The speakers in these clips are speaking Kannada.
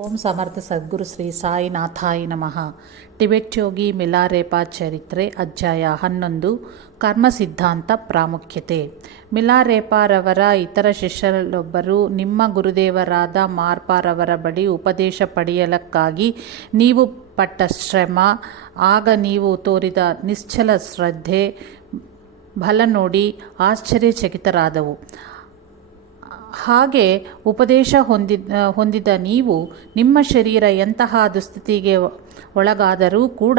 ಓಂ ಸಮರ್ಥ ಸದ್ಗುರು ಶ್ರೀ ಸಾಯಿನಾಥಾಯಿ ನಮಃ. ಟಿಬೆಟ್ ಯೋಗಿ ಮಿಲಾರೇಪಾ ಚರಿತ್ರೆ ಅಧ್ಯಾಯ ಹನ್ನೊಂದು, ಕರ್ಮ ಸಿದ್ಧಾಂತ ಪ್ರಾಮುಖ್ಯತೆ. ಮಿಲಾರೇಪಾರವರ ಇತರ ಶಿಷ್ಯರಲ್ಲೊಬ್ಬರು ನಿಮ್ಮ ಗುರುದೇವರಾದ ಮಾರ್ಪಾರವರ ಬಳಿ ಉಪದೇಶ ಪಡೆಯಲಕ್ಕಾಗಿ ನೀವು ಪಟ್ಟ ಶ್ರಮ, ಆಗ ನೀವು ತೋರಿದ ನಿಶ್ಚಲ ಶ್ರದ್ಧೆ, ಬಲ ನೋಡಿ ಆಶ್ಚರ್ಯಚಕಿತರಾದವು. ಹಾಗೆ ಉಪದೇಶ ಹೊಂದಿದ ಹೊಂದಿದ ನೀವು ನಿಮ್ಮ ಶರೀರ ಎಂತಹ ದುಸ್ಥಿತಿಗೆ ಒಳಗಾದರೂ ಕೂಡ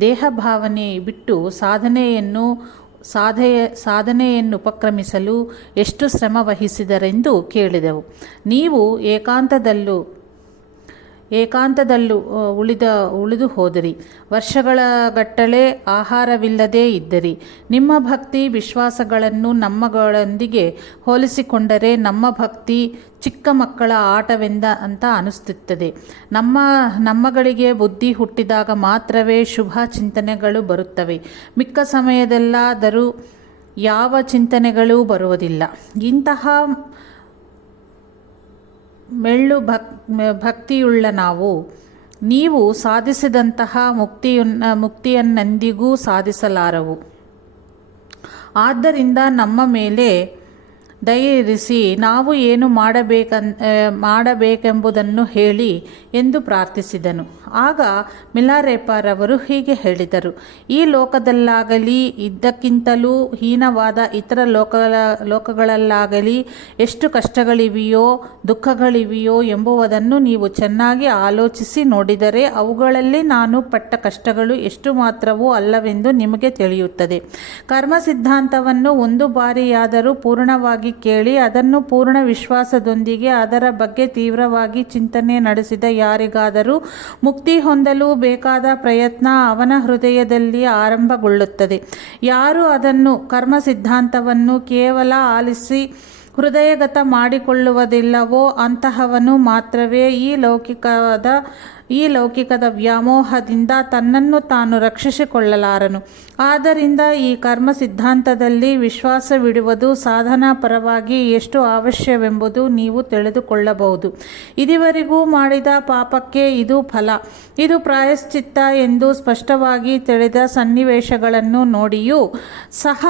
ದೇಹ ಭಾವನೆ ಬಿಟ್ಟು ಸಾಧನೆಯನ್ನು, ಸಾಧೆಯ, ಸಾಧನೆಯನ್ನು ಉಪಕ್ರಮಿಸಲು ಎಷ್ಟು ಶ್ರಮ ವಹಿಸಿದರೆಂದು ಕೇಳಿದೆವು. ನೀವು ಏಕಾಂತದಲ್ಲೂ ಏಕಾಂತದಲ್ಲೂ ಉಳಿದ, ಉಳಿದು ಹೋದಿರಿ. ವರ್ಷಗಳ ಗಟ್ಟಲೆ ಆಹಾರವಿಲ್ಲದೆ ಇದ್ದಿರಿ. ನಿಮ್ಮ ಭಕ್ತಿ ವಿಶ್ವಾಸಗಳನ್ನು ನಮ್ಮಗಳೊಂದಿಗೆ ಹೋಲಿಸಿಕೊಂಡರೆ ನಮ್ಮ ಭಕ್ತಿ ಚಿಕ್ಕ ಮಕ್ಕಳ ಆಟವೆಂದ ಅಂತ ಅನಿಸುತ್ತದೆ ನಮ್ಮ, ನಮ್ಮಗಳಿಗೆ ಬುದ್ಧಿ ಹುಟ್ಟಿದಾಗ ಮಾತ್ರವೇ ಶುಭ ಚಿಂತನೆಗಳು ಬರುತ್ತವೆ. ಮಿಕ್ಕ ಸಮಯದಲ್ಲಾದರೂ ಯಾವ ಚಿಂತನೆಗಳೂ ಬರುವುದಿಲ್ಲ. ಇಂತಹ ಮೆಳ್ಳು ಭಕ್ ಭಕ್ತಿಯುಳ್ಳ ನಾವು, ನೀವು ಸಾಧಿಸಿದಂತಹ ಮುಕ್ತಿಯನ್ನ, ಮುಕ್ತಿಯನ್ನೆಂದಿಗೂ ಸಾಧಿಸಲಾರವು. ಆದ್ದರಿಂದ ನಮ್ಮ ಮೇಲೆ ದಯವಿರಿಸಿ ನಾವು ಏನು ಮಾಡಬೇಕನ್ ಮಾಡಬೇಕೆಂಬುದನ್ನು ಹೇಳಿ ಎಂದು ಪ್ರಾರ್ಥಿಸಿದನು. ಆಗ ಮಿಲಾರೇಪಾರವರು ಹೀಗೆ ಹೇಳಿದರು, ಈ ಲೋಕದಲ್ಲಾಗಲಿ, ಇದ್ದಕ್ಕಿಂತಲೂ ಹೀನವಾದ ಇತರ ಲೋಕ ಲೋಕಗಳಲ್ಲಾಗಲಿ ಎಷ್ಟು ಕಷ್ಟಗಳಿವೆಯೋ, ದುಃಖಗಳಿವೆಯೋ ಎಂಬುವುದನ್ನು ನೀವು ಚೆನ್ನಾಗಿ ಆಲೋಚಿಸಿ ನೋಡಿದರೆ ಅವುಗಳಲ್ಲಿ ನಾನು ಪಟ್ಟ ಕಷ್ಟಗಳು ಎಷ್ಟು ಮಾತ್ರವೂ ಅಲ್ಲವೆಂದು ನಿಮಗೆ ತಿಳಿಯುತ್ತದೆ. ಕರ್ಮ ಸಿದ್ಧಾಂತವನ್ನು ಒಂದು ಬಾರಿಯಾದರೂ ಪೂರ್ಣವಾಗಿ ಕೇಳಿ ಅದನ್ನು ಪೂರ್ಣ ವಿಶ್ವಾಸದೊಂದಿಗೆ ಅದರ ಬಗ್ಗೆ ತೀವ್ರವಾಗಿ ಚಿಂತನೆ ನಡೆಸಿದ ಯಾರಿಗಾದರೂ ಹೊಂದಲು ಬೇಕಾದ ಪ್ರಯತ್ನ ಅವನ ಹೃದಯದಲ್ಲಿ ಆರಂಭಗೊಳ್ಳುತ್ತದೆ. ಯಾರು ಅದನ್ನು ಕರ್ಮ ಸಿದ್ಧಾಂತವನ್ನು ಕೇವಲ ಆಲಿಸಿ ಹೃದಯಗತ ಮಾಡಿಕೊಳ್ಳುವುದಿಲ್ಲವೋ ಅಂತಹವನು ಮಾತ್ರವೇ ಈ ಲೌಕಿಕದ ಈ ಲೌಕಿಕದ ವ್ಯಾಮೋಹದಿಂದ ತನ್ನನ್ನು ತಾನು ರಕ್ಷಿಸಿಕೊಳ್ಳಲಾರನು. ಆದ್ದರಿಂದ ಈ ಕರ್ಮ ಸಿದ್ಧಾಂತದಲ್ಲಿ ವಿಶ್ವಾಸವಿಡುವುದು ಸಾಧನಾ ಪರವಾಗಿ ಎಷ್ಟು ಅವಶ್ಯವೆಂಬುದು ನೀವು ತಿಳಿದುಕೊಳ್ಳಬಹುದು. ಇದುವರೆಗೂ ಮಾಡಿದ ಪಾಪಕ್ಕೆ ಇದು ಫಲ. ಇದು ಪ್ರಾಯಶ್ಚಿತ್ತ ಎಂದು ಸ್ಪಷ್ಟವಾಗಿ ತಿಳಿದ ಸನ್ನಿವೇಶಗಳನ್ನು ನೋಡಿಯೂ ಸಹ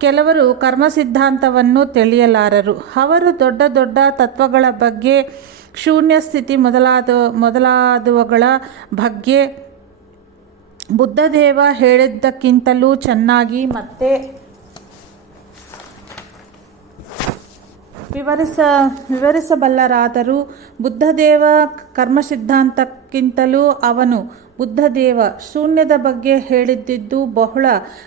ಕೆಲವರು ಕರ್ಮ ಸಿದ್ಧಾಂತವನ್ನು ತಿಳಿಯಲಾರರು. ಅವರು ದೊಡ್ಡ ದೊಡ್ಡ ತತ್ವಗಳ ಬಗ್ಗೆ ಶೂನ್ಯ ಸ್ಥಿತಿ ಮೊದಲಾದ, ಮೊದಲಾದವುಗಳ ಬಗ್ಗೆ ಬುದ್ಧದೇವ ಹೇಳಿದ್ದಕ್ಕಿಂತಲೂ ಚೆನ್ನಾಗಿ ಮತ್ತೆ ವಿವರಿಸ, ವಿವರಿಸಬಲ್ಲರಾದರೂ ಬುದ್ಧದೇವ ಕರ್ಮ ಸಿದ್ಧಾಂತಕ್ಕಿಂತಲೂ ಅವನು ಬುದ್ಧದೇವ ಶೂನ್ಯದ ಬಗ್ಗೆ ಹೇಳಿದ್ದಿದ್ದು ಬಹಳ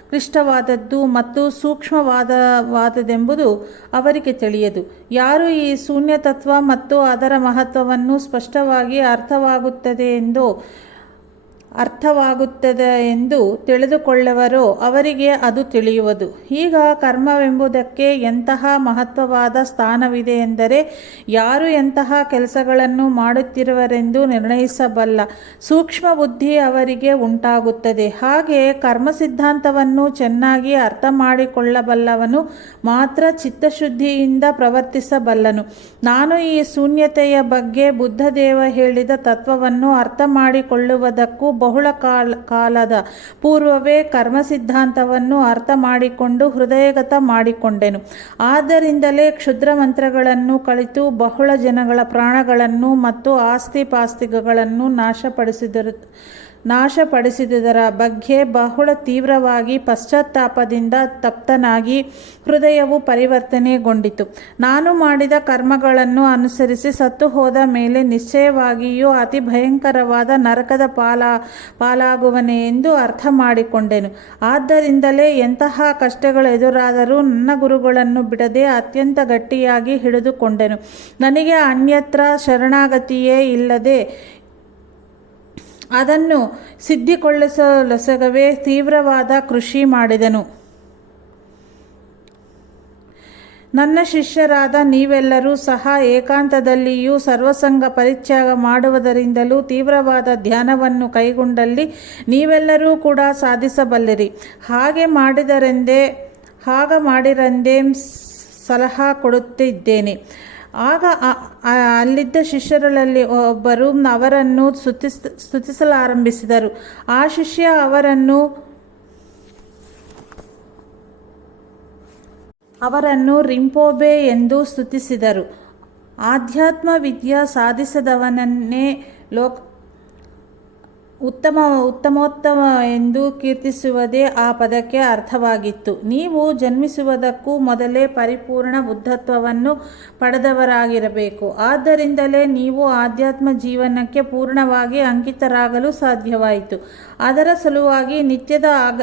ಕ್ಲಿಷ್ಟವಾದದ್ದು ಮತ್ತು ಸೂಕ್ಷ್ಮವಾದವಾದದೆಂಬುದು ಅವರಿಗೆ ತಿಳಿಯದು. ಯಾರು ಈ ಶೂನ್ಯ ತತ್ವ ಮತ್ತು ಅದರ ಮಹತ್ವವನ್ನು ಸ್ಪಷ್ಟವಾಗಿ ಅರ್ಥವಾಗುತ್ತದೆ ಎಂದು ಅರ್ಥವಾಗುತ್ತದೆ ಎಂದು ತಿಳಿದುಕೊಳ್ಳುವರೋ ಅವರಿಗೆ ಅದು ತಿಳಿಯುವುದು. ಈಗ ಕರ್ಮವೆಂಬುದಕ್ಕೆ ಎಂತಹ ಮಹತ್ವವಾದ ಸ್ಥಾನವಿದೆ ಎಂದರೆ ಯಾರು ಎಂತಹ ಕೆಲಸಗಳನ್ನು ಮಾಡುತ್ತಿರುವರೆಂದು ನಿರ್ಣಯಿಸಬಲ್ಲ ಸೂಕ್ಷ್ಮ ಬುದ್ಧಿ ಅವರಿಗೆ ಉಂಟಾಗುತ್ತದೆ. ಹಾಗೆ ಕರ್ಮ ಸಿದ್ಧಾಂತವನ್ನು ಚೆನ್ನಾಗಿ ಅರ್ಥ ಮಾಡಿಕೊಳ್ಳಬಲ್ಲವನು ಮಾತ್ರ ಚಿತ್ತಶುದ್ಧಿಯಿಂದ ಪ್ರವರ್ತಿಸಬಲ್ಲನು. ನಾನು ಈ ಶೂನ್ಯತೆಯ ಬಗ್ಗೆ ಬುದ್ಧದೇವ ಹೇಳಿದ ತತ್ವವನ್ನು ಅರ್ಥ ಮಾಡಿಕೊಳ್ಳುವುದಕ್ಕೂ ಬಹುಳ ಕಾಲ, ಕಾಲದ ಪೂರ್ವವೇ ಕರ್ಮ ಸಿದ್ಧಾಂತವನ್ನು ಅರ್ಥ ಮಾಡಿಕೊಂಡು ಹೃದಯಗತ ಮಾಡಿಕೊಂಡೆನು. ಆದ್ದರಿಂದಲೇ ಕ್ಷುದ್ರ ಮಂತ್ರಗಳನ್ನು ಕಳಿತು ಬಹುಳ ಜನಗಳ ಪ್ರಾಣಗಳನ್ನು ಮತ್ತು ಆಸ್ತಿ ಪಾಸ್ತಿಗಳನ್ನು ನಾಶಪಡಿಸಿದರು. ನಾಶಪಡಿಸಿದುದರ ಬಗ್ಗೆ ಬಹಳ ತೀವ್ರವಾಗಿ ಪಶ್ಚಾತ್ತಾಪದಿಂದ ತಪ್ತನಾಗಿ ಹೃದಯವು ಪರಿವರ್ತನೆಗೊಂಡಿತು. ನಾನು ಮಾಡಿದ ಕರ್ಮಗಳನ್ನು ಅನುಸರಿಸಿ ಸತ್ತು ಹೋದ ಮೇಲೆ ನಿಶ್ಚಯವಾಗಿಯೂ ಅತಿ ಭಯಂಕರವಾದ ನರಕದ ಪಾಲ, ಪಾಲಾಗುವನೆ ಎಂದು ಅರ್ಥ ಮಾಡಿಕೊಂಡೆನು ಆದ್ದರಿಂದಲೇ ಎಂತಹ ಕಷ್ಟಗಳು ಎದುರಾದರೂ ನನ್ನ ಗುರುಗಳನ್ನು ಬಿಡದೆ ಅತ್ಯಂತ ಗಟ್ಟಿಯಾಗಿ ಹಿಡಿದುಕೊಂಡೆನು. ನನಗೆ ಅನ್ಯತ್ರ ಶರಣಾಗತಿಯೇ ಇಲ್ಲದೆ ಅದನ್ನು ಸಿದ್ಧಿಗೊಳಿಸಲೊಸಗವೇ ತೀವ್ರವಾದ ಕೃಷಿ ಮಾಡಿದನು. ನನ್ನ ಶಿಷ್ಯರಾದ ನೀವೆಲ್ಲರೂ ಸಹ ಏಕಾಂತದಲ್ಲಿಯೂ ಸರ್ವಸಂಗ ಪರಿತ್ಯಾಗ ಮಾಡುವುದರಿಂದಲೂ ತೀವ್ರವಾದ ಧ್ಯಾನವನ್ನು ಕೈಗೊಂಡಲ್ಲಿ ನೀವೆಲ್ಲರೂ ಕೂಡ ಸಾಧಿಸಬಲ್ಲಿರಿ. ಹಾಗೆ ಮಾಡಿದರೆಂದೇ, ಹಾಗ ಮಾಡಿರೆಂದೇ ಸಲಹಾ ಕೊಡುತ್ತಿದ್ದೇನೆ. ಆಗ ಅಲ್ಲಿದ್ದ ಶಿಷ್ಯರಲ್ಲಿ ಒಬ್ಬರು ಅವರನ್ನು ಸ್ತುತಿಸ್ ಸ್ತುತಿಸಲಾರಂಭಿಸಿದರು. ಆ ಶಿಷ್ಯ ಅವರನ್ನು ಅವರನ್ನು ರಿಂಪೋಬೆ ಎಂದು ಸ್ತುತಿಸಿದರು. ಆಧ್ಯಾತ್ಮ ವಿದ್ಯಾ ಸಾಧಿಸದವನನ್ನೇ ಲೋಕ ಉತ್ತಮ, ಉತ್ತಮೋತ್ತಮ ಎಂದು ಕೀರ್ತಿಸುವುದೇ ಆ ಪದಕ್ಕೆ ಅರ್ಥವಾಗಿತ್ತು. ನೀವು ಜನ್ಮಿಸುವುದಕ್ಕೂ ಮೊದಲೇ ಪರಿಪೂರ್ಣ ಬುದ್ಧತ್ವವನ್ನು ಪಡೆದವರಾಗಿರಬೇಕು. ಆದ್ದರಿಂದಲೇ ನೀವು ಆಧ್ಯಾತ್ಮ ಜೀವನಕ್ಕೆ ಪೂರ್ಣವಾಗಿ ಅಂಕಿತರಾಗಲು ಸಾಧ್ಯವಾಯಿತು. ಅದರ ಸಲುವಾಗಿ ನಿತ್ಯದ ಅಗ,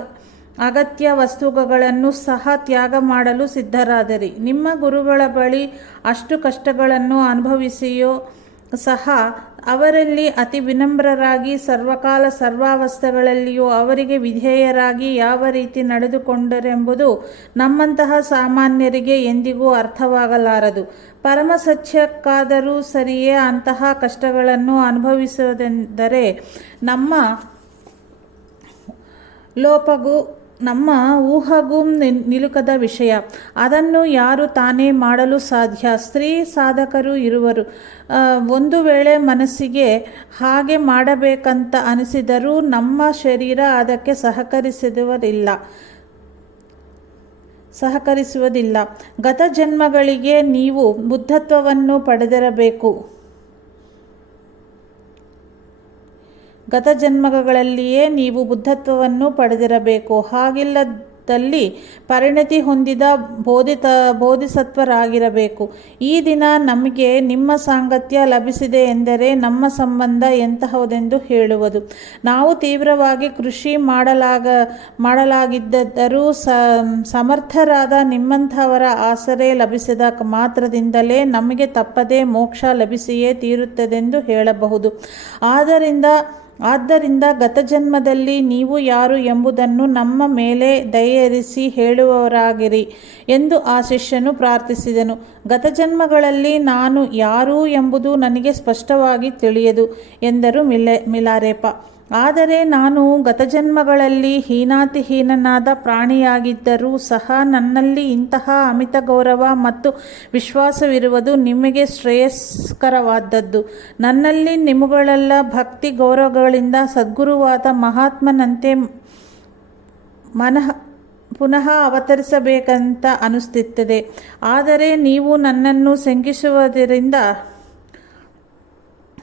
ಅಗತ್ಯ ವಸ್ತುಗಳನ್ನು ಸಹ ತ್ಯಾಗ ಮಾಡಲು ಸಿದ್ಧರಾದರಿ. ನಿಮ್ಮ ಗುರುಗಳ ಬಳಿ ಅಷ್ಟು ಕಷ್ಟಗಳನ್ನು ಅನುಭವಿಸಿಯೋ ಸಹ ಅವರಲ್ಲಿ ಅತಿ ವಿನಮ್ರರಾಗಿ ಸರ್ವಕಾಲ ಸರ್ವಾವಸ್ಥೆಗಳಲ್ಲಿಯೂ ಅವರಿಗೆ ವಿಧೇಯರಾಗಿ ಯಾವ ರೀತಿ ನಡೆದುಕೊಂಡರೆಂಬುದು ನಮ್ಮಂತಹ ಸಾಮಾನ್ಯರಿಗೆ ಎಂದಿಗೂ ಅರ್ಥವಾಗಲಾರದು. ಪರಮ ಸತ್ಯಕ್ಕಾದರೂ ಸರಿಯೇ ಅಂತಹ ಕಷ್ಟಗಳನ್ನು ಅನುಭವಿಸುವುದೆಂದರೆ ನಮ್ಮ ಲೋಪಗೂ ನಮ್ಮ ಊಹಗೂ ನಿಲುಕದ ವಿಷಯ. ಅದನ್ನು ಯಾರು ತಾನೇ ಮಾಡಲು ಸಾಧ್ಯ? ಸ್ತ್ರೀ ಸಾಧಕರು ಇರುವರು. ಒಂದು ವೇಳೆ ಮನಸ್ಸಿಗೆ ಹಾಗೆ ಮಾಡಬೇಕಂತ ಅನಿಸಿದರೂ ನಮ್ಮ ಶರೀರ ಅದಕ್ಕೆ ಸಹಕರಿಸುವುದಿಲ್ಲ ಸಹಕರಿಸುವುದಿಲ್ಲ. ಗತ ಜನ್ಮಗಳಿಗೆ ನೀವು ಬುದ್ಧತ್ವವನ್ನು ಪಡೆದಿರಬೇಕು. ಗತ ಜನ್ಮಗಳಲ್ಲಿಯೇ ನೀವು ಬುದ್ಧತ್ವವನ್ನು ಪಡೆದಿರಬೇಕು. ಹಾಗಿಲ್ಲದಲ್ಲಿ ಪರಿಣತಿ ಹೊಂದಿದ ಬೋಧಿತ, ಬೋಧಿಸತ್ವರಾಗಿರಬೇಕು. ಈ ದಿನ ನಮಗೆ ನಿಮ್ಮ ಸಾಂಗತ್ಯ ಲಭಿಸಿದೆ ಎಂದರೆ ನಮ್ಮ ಸಂಬಂಧ ಎಂತಹದೆಂದು ಹೇಳುವುದು. ನಾವು ತೀವ್ರವಾಗಿ ಕೃಷಿ ಮಾಡಲಾಗ, ಮಾಡಲಾಗಿದ್ದರೂ ಸಮರ್ಥರಾದ ನಿಮ್ಮಂಥವರ ಆಸರೆ ಲಭಿಸಿದ ಮಾತ್ರದಿಂದಲೇ ನಮಗೆ ತಪ್ಪದೇ ಮೋಕ್ಷ ಲಭಿಸಿಯೇ ತೀರುತ್ತದೆಂದು ಹೇಳಬಹುದು. ಆದ್ದರಿಂದ ಆದ್ದರಿಂದ ಗತಜನ್ಮದಲ್ಲಿ ನೀವು ಯಾರು ಎಂಬುದನ್ನು ನಮ್ಮ ಮೇಲೆ ದಯರಿಸಿ ಹೇಳುವವರಾಗಿರಿ ಎಂದು ಆ ಶಿಷ್ಯನು ಪ್ರಾರ್ಥಿಸಿದನು. ಗತಜನ್ಮಗಳಲ್ಲಿ ನಾನು ಯಾರು ಎಂಬುದು ನನಗೆ ಸ್ಪಷ್ಟವಾಗಿ ತಿಳಿಯದು ಎಂದರು ಮಿಲೆ, ಮಿಲಾರೇಪ. ಆದರೆ ನಾನು ಗತಜನ್ಮಗಳಲ್ಲಿ ಹೀನಾತಿಹೀನನಾದ ಪ್ರಾಣಿಯಾಗಿದ್ದರೂ ಸಹ ನನ್ನಲ್ಲಿ ಇಂತಹ ಅಮಿತ ಗೌರವ ಮತ್ತು ವಿಶ್ವಾಸವಿರುವುದು ನಿಮಗೆ ಶ್ರೇಯಸ್ಕರವಾದದ್ದು. ನನ್ನಲ್ಲಿ ನಿಮ್ಮಗಳೆಲ್ಲ ಭಕ್ತಿ ಗೌರವಗಳಿಂದ ಸದ್ಗುರುವಾದ ಮಹಾತ್ಮನಂತೆ ಮನಃ ಪುನಃ ಅವತರಿಸಬೇಕಂತ ಅನಿಸ್ತಿತ್ತದೆ ಆದರೆ ನೀವು ನನ್ನನ್ನು ಶಂಕಿಸುವುದರಿಂದ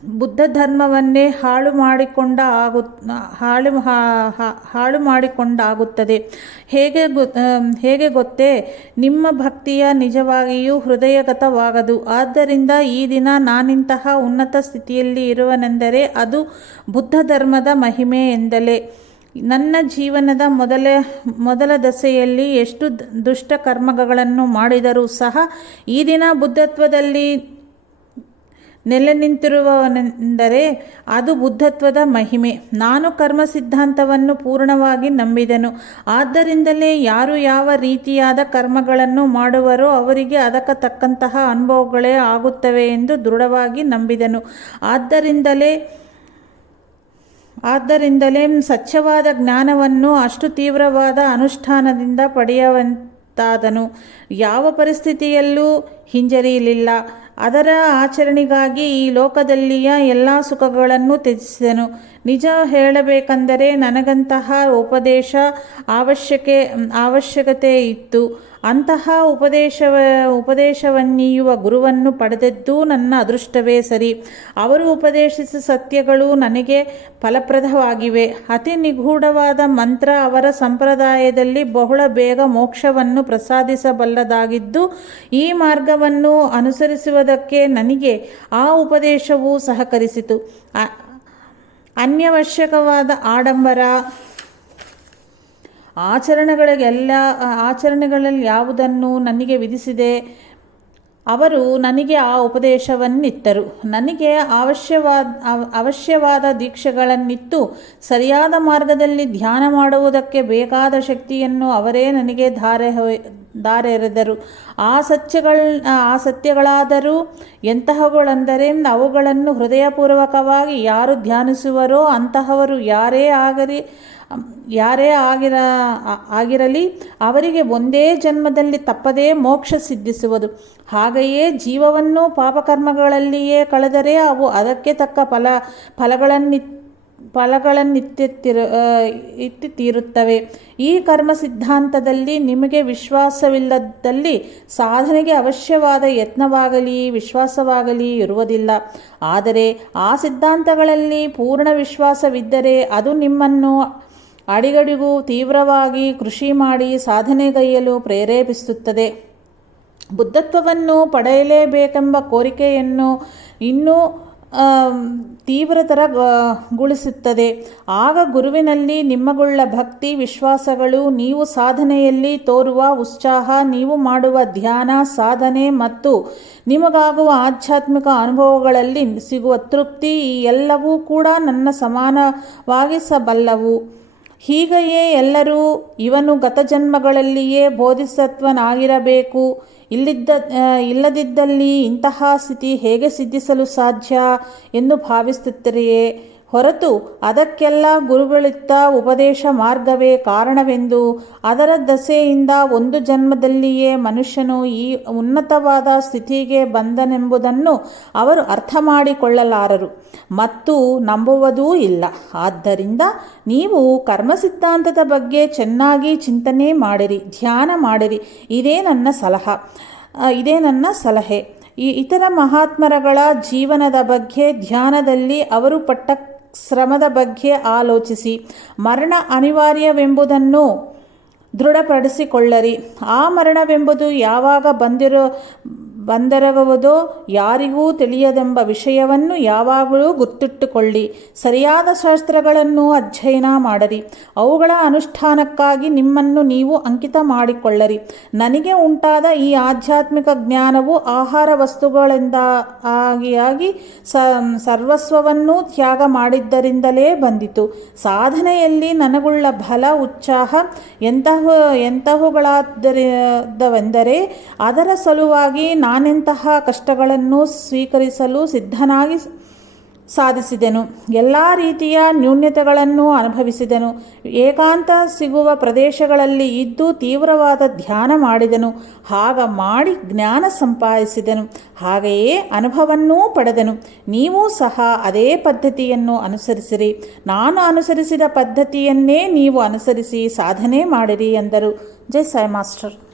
ಬುದ್ಧ ಧರ್ಮವನ್ನೇ ಹಾಳು ಮಾಡಿಕೊಂಡ ಆಗು, ಹಾಳು ಹಾಳು ಮಾಡಿಕೊಂಡಾಗುತ್ತದೆ. ಹೇಗೆ ಹೇಗೆ ಗೊತ್ತೇ? ನಿಮ್ಮ ಭಕ್ತಿಯ ನಿಜವಾಗಿಯೂ ಹೃದಯಗತವಾಗದು. ಆದ್ದರಿಂದ ಈ ದಿನ ನಾನಿಂತಹ ಉನ್ನತ ಸ್ಥಿತಿಯಲ್ಲಿ ಇರುವನೆಂದರೆ ಅದು ಬುದ್ಧ ಧರ್ಮದ ಮಹಿಮೆ ಎಂದಲೇ. ನನ್ನ ಜೀವನದ ಮೊದಲ ಮೊದಲ ದಶೆಯಲ್ಲಿ ಎಷ್ಟು ದುಷ್ಟ ಕರ್ಮಗಳನ್ನು ಮಾಡಿದರೂ ಸಹ ಈ ದಿನ ಬುದ್ಧತ್ವದಲ್ಲಿ ನೆಲೆ ನಿಂತಿರುವವನೆಂದರೆ ಅದು ಬುದ್ಧತ್ವದ ಮಹಿಮೆ. ನಾನು ಕರ್ಮ ಸಿದ್ಧಾಂತವನ್ನು ಪೂರ್ಣವಾಗಿ ನಂಬಿದನು. ಆದ್ದರಿಂದಲೇ ಯಾರು ಯಾವ ರೀತಿಯಾದ ಕರ್ಮಗಳನ್ನು ಮಾಡುವರೋ ಅವರಿಗೆ ಅದಕ್ಕೆ ತಕ್ಕಂತಹ ಅನುಭವಗಳೇ ಆಗುತ್ತವೆ ಎಂದು ದೃಢವಾಗಿ ನಂಬಿದನು. ಆದ್ದರಿಂದಲೇ ಆದ್ದರಿಂದಲೇ ಸ್ವಚ್ಛವಾದ ಜ್ಞಾನವನ್ನು ಅಷ್ಟು ತೀವ್ರವಾದ ಅನುಷ್ಠಾನದಿಂದ ಪಡೆಯವಂತಾದನು. ಯಾವ ಪರಿಸ್ಥಿತಿಯಲ್ಲೂ ಹಿಂಜರಿಯಲಿಲ್ಲ. ಅದರ ಆಚರಣೆಗಾಗಿ ಈ ಲೋಕದಲ್ಲಿಯ ಎಲ್ಲ ಸುಖಗಳನ್ನು ತ್ಯಜಿಸಿದನು. ನಿಜ ಹೇಳಬೇಕೆಂದರೆ ನನಗಂತಹ ಉಪದೇಶ ಅವಶ್ಯಕೆ ಅವಶ್ಯಕತೆ ಇತ್ತು. ಅಂತಹ ಉಪದೇಶವ, ಉಪದೇಶವನ್ನೀಯುವ ಗುರುವನ್ನು ಪಡೆದದ್ದು ನನ್ನ ಅದೃಷ್ಟವೇ ಸರಿ. ಅವರು ಉಪದೇಶಿಸಿದ ಸತ್ಯಗಳು ನನಗೆ ಫಲಪ್ರದವಾಗಿವೆ. ಅತಿ ನಿಗೂಢವಾದ ಮಂತ್ರ ಅವರ ಸಂಪ್ರದಾಯದಲ್ಲಿ ಬಹಳ ಬೇಗ ಮೋಕ್ಷವನ್ನು ಪ್ರಸಾದಿಸಬಲ್ಲದಾಗಿದ್ದು, ಈ ಮಾರ್ಗವನ್ನು ಅನುಸರಿಸುವುದಕ್ಕೆ ನನಗೆ ಆ ಉಪದೇಶವು ಸಹಕರಿಸಿತು. ಅನ್ಯವಶ್ಯಕವಾದ ಆಡಂಬರ ಆಚರಣೆಗಳಿಗೆಲ್ಲ ಆಚರಣೆಗಳಲ್ಲಿ ಯಾವುದನ್ನು ನನಗೆ ವಿಧಿಸಿದೆ? ಅವರು ನನಗೆ ಆ ಉಪದೇಶವನ್ನಿತ್ತರು ನನಗೆ ಅವಶ್ಯವಾದ, ಅವ- ಅವಶ್ಯವಾದ ದೀಕ್ಷೆಗಳನ್ನಿತ್ತು ಸರಿಯಾದ ಮಾರ್ಗದಲ್ಲಿ ಧ್ಯಾನ ಮಾಡುವುದಕ್ಕೆ ಬೇಕಾದ ಶಕ್ತಿಯನ್ನು ಅವರೇ ನನಗೆ ಧಾರೆ ದಾರೆರೆದರು ಆ ಸತ್ಯಗಳ ಆ ಸತ್ಯಗಳಾದರೂ ಎಂತಹವುಗಳೆಂದರೆ ಅವುಗಳನ್ನು ಹೃದಯಪೂರ್ವಕವಾಗಿ ಯಾರು ಧ್ಯಾನಿಸುವರೋ ಅಂತಹವರು ಯಾರೇ ಆಗಲಿ ಯಾರೇ ಆಗಿರ ಆಗಿರಲಿ, ಅವರಿಗೆ ಒಂದೇ ಜನ್ಮದಲ್ಲಿ ತಪ್ಪದೇ ಮೋಕ್ಷ ಸಿದ್ಧಿಸುವುದು. ಹಾಗೆಯೇ ಜೀವವನ್ನು ಪಾಪಕರ್ಮಗಳಲ್ಲಿಯೇ ಕಳೆದರೆ ಅವು ಅದಕ್ಕೆ ತಕ್ಕ ಫಲ, ಫಲಗಳನ್ನಿ ಫಲಗಳನ್ನಿತ್ತಿತ್ತಿರು ಇತ್ತಿ ತೀರುತ್ತವೆ ಈ ಕರ್ಮ ಸಿದ್ಧಾಂತದಲ್ಲಿ ನಿಮಗೆ ವಿಶ್ವಾಸವಿಲ್ಲದಲ್ಲಿ ಸಾಧನೆಗೆ ಅವಶ್ಯವಾದ ಯತ್ನವಾಗಲಿ, ವಿಶ್ವಾಸವಾಗಲಿ ಇರುವುದಿಲ್ಲ. ಆದರೆ ಆ ಸಿದ್ಧಾಂತಗಳಲ್ಲಿ ಪೂರ್ಣ ವಿಶ್ವಾಸವಿದ್ದರೆ ಅದು ನಿಮ್ಮನ್ನು ಅಡಿಗಡಿಗೂ ತೀವ್ರವಾಗಿ ಕೃಷಿ ಮಾಡಿ ಸಾಧನೆಗೈಯಲು ಪ್ರೇರೇಪಿಸುತ್ತದೆ. ಬುದ್ಧತ್ವವನ್ನು ಪಡೆಯಲೇಬೇಕೆಂಬ ಕೋರಿಕೆಯನ್ನು ಇನ್ನೂ ತೀವ್ರತರ ಗುಳಿಸುತ್ತದೆ ಆಗ ಗುರುವಿನಲ್ಲಿ ನಿಮ್ಮಗುಳ್ಳ ಭಕ್ತಿ, ವಿಶ್ವಾಸಗಳು ನೀವು ಸಾಧನೆಯಲ್ಲಿ ತೋರುವ ಉತ್ಸಾಹ, ನೀವು ಮಾಡುವ ಧ್ಯಾನ, ಸಾಧನೆ ಮತ್ತು ನಿಮಗಾಗುವ ಆಧ್ಯಾತ್ಮಿಕ ಅನುಭವಗಳಲ್ಲಿ ಸಿಗುವ ತೃಪ್ತಿ ಈ ಎಲ್ಲವೂ ಕೂಡ ನನ್ನ ಸಮಾನವಾಗಿಸಬಲ್ಲವು. ಹೀಗೆಯೇ ಎಲ್ಲರೂ ಇವನು ಗತಜನ್ಮಗಳಲ್ಲಿಯೇ ಬೋಧಿಸತ್ವನಾಗಿರಬೇಕು. ಇಲ್ಲಿದ್ದ ಇಲ್ಲದಿದ್ದಲ್ಲಿ ಇಂತಹ ಸ್ಥಿತಿ ಹೇಗೆ ಸಿದ್ಧಿಸಲು ಸಾಧ್ಯ ಎಂದು ಭಾವಿಸುತ್ತೀರೆಯೇ ಹೊರತು ಅದಕ್ಕೆಲ್ಲ ಗುರುಗಳಿತ್ತ ಉಪದೇಶ ಮಾರ್ಗವೇ ಕಾರಣವೆಂದು ಅದರ ದಸೆಯಿಂದ ಒಂದು ಜನ್ಮದಲ್ಲಿಯೇ ಮನುಷ್ಯನು ಈ ಉನ್ನತವಾದ ಸ್ಥಿತಿಗೆ ಬಂದನೆಂಬುದನ್ನು ಅವರು ಅರ್ಥ ಮಾಡಿಕೊಳ್ಳಲಾರರು. ಮತ್ತು ನಂಬುವುದೂ ಇಲ್ಲ. ಆದ್ದರಿಂದ ನೀವು ಕರ್ಮ ಸಿದ್ಧಾಂತದ ಬಗ್ಗೆ ಚೆನ್ನಾಗಿ ಚಿಂತನೆ ಮಾಡಿರಿ, ಧ್ಯಾನ ಮಾಡಿರಿ. ಇದೇ ನನ್ನ ಸಲಹ. ಇದೇ ನನ್ನ ಸಲಹೆ. ಈ ಇತರ ಮಹಾತ್ಮರಗಳ ಜೀವನದ ಬಗ್ಗೆ ಧ್ಯಾನದಲ್ಲಿ ಅವರು ಪಟ್ಟ ಶ್ರಮದ ಬಗ್ಗೆ ಆಲೋಚಿಸಿ. ಮರಣ ಅನಿವಾರ್ಯವೆಂಬುದನ್ನು ದೃಢಪಡಿಸಿಕೊಳ್ಳರಿ. ಆ ಮರಣವೆಂಬುದು ಯಾವಾಗ ಬಂದಿರೋ ಬಂದರಗುವುದೋ ಯಾರಿಗೂ ತಿಳಿಯದೆಂಬ ವಿಷಯವನ್ನು ಯಾವಾಗಲೂ ಗುರ್ತಿಟ್ಟುಕೊಳ್ಳಿ ಸರಿಯಾದ ಶಾಸ್ತ್ರಗಳನ್ನು ಅಧ್ಯಯನ ಮಾಡರಿ. ಅವುಗಳ ಅನುಷ್ಠಾನಕ್ಕಾಗಿ ನಿಮ್ಮನ್ನು ನೀವು ಅಂಕಿತ ಮಾಡಿಕೊಳ್ಳರಿ. ನನಗೆ ಉಂಟಾದ ಈ ಆಧ್ಯಾತ್ಮಿಕ ಜ್ಞಾನವು ಆಹಾರ ವಸ್ತುಗಳಿಂದ ಆಗಿಯಾಗಿ ಸ, ಸರ್ವಸ್ವವನ್ನು ತ್ಯಾಗ ಮಾಡಿದ್ದರಿಂದಲೇ ಬಂದಿತು. ಸಾಧನೆಯಲ್ಲಿ ನನಗುಳ್ಳ ಬಲ, ಉತ್ಸಾಹ ಎಂತಹ ಎಂತಹುಗಳಾದ್ದವೆಂದರೆ ಅದರ ಸಲುವಾಗಿ ನಾನೆಂತಹ ಕಷ್ಟಗಳನ್ನು ಸ್ವೀಕರಿಸಲು ಸಿದ್ಧನಾಗಿ ಸಾಧಿಸಿದೆನು. ಎಲ್ಲ ರೀತಿಯ ನ್ಯೂನ್ಯತೆಗಳನ್ನು ಅನುಭವಿಸಿದೆನು. ಏಕಾಂತ ಸಿಗುವ ಪ್ರದೇಶಗಳಲ್ಲಿ ಇದ್ದು ತೀವ್ರವಾದ ಧ್ಯಾನ ಮಾಡಿದನು. ಹಾಗ ಮಾಡಿ ಜ್ಞಾನ ಸಂಪಾದಿಸಿದನು. ಹಾಗೆಯೇ ಅನುಭವನ್ನೂ ಪಡೆದನು. ನೀವು ಸಹ ಅದೇ ಪದ್ಧತಿಯನ್ನು ಅನುಸರಿಸಿರಿ. ನಾನು ಅನುಸರಿಸಿದ ಪದ್ಧತಿಯನ್ನೇ ನೀವು ಅನುಸರಿಸಿ ಸಾಧನೆ ಮಾಡಿರಿ ಎಂದರು. ಜೈ ಸಾಯಿ ಮಾಸ್ಟರ್